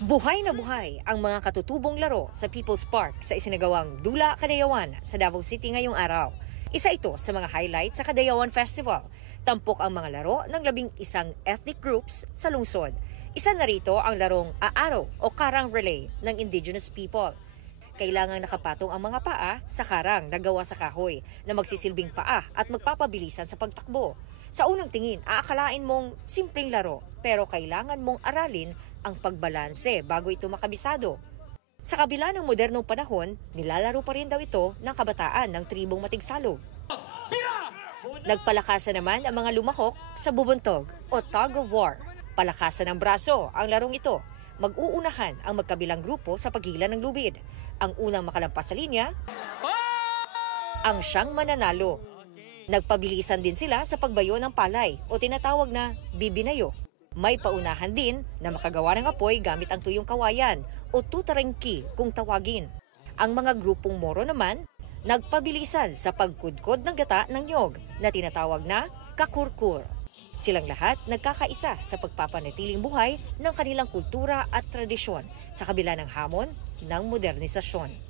Buhay na buhay ang mga katutubong laro sa People's Park sa isinagawang Dula Kadayawan sa Davao City ngayong araw. Isa ito sa mga highlights sa Kadayawan Festival. Tampok ang mga laro ng 11 ethnic groups sa lungsod. Isa na rito ang larong aaraw o karang relay ng indigenous people. Kailangang nakapatong ang mga paa sa karang na gawa sa kahoy na magsisilbing paa at magpapabilisan sa pagtakbo. Sa unang tingin, aakalain mong simpleng laro pero kailangan mong aralin ang pagbalanse bago ito makabisado. Sa kabila ng modernong panahon, nilalaro pa rin daw ito ng kabataan ng tribong Matigsalog. Nagpalakasan naman ang mga lumahok sa bubuntog o tug of war. Palakasan ng braso ang larong ito. Mag-uunahan ang magkabilang grupo sa paghila ng lubid. Ang unang makalampas sa linya, ang siyang mananalo. Nagpabilisan din sila sa pagbayo ng palay o tinatawag na bibinayo. May paunahan din na makagawa ng apoy gamit ang tuyong kawayan o tutarengki kung tawagin. Ang mga grupong Moro naman, nagpabilisan sa pagkudkod ng gata ng nyog na tinatawag na kakurkur. Silang lahat nagkakaisa sa pagpapanatiling buhay ng kanilang kultura at tradisyon sa kabila ng hamon ng modernisasyon.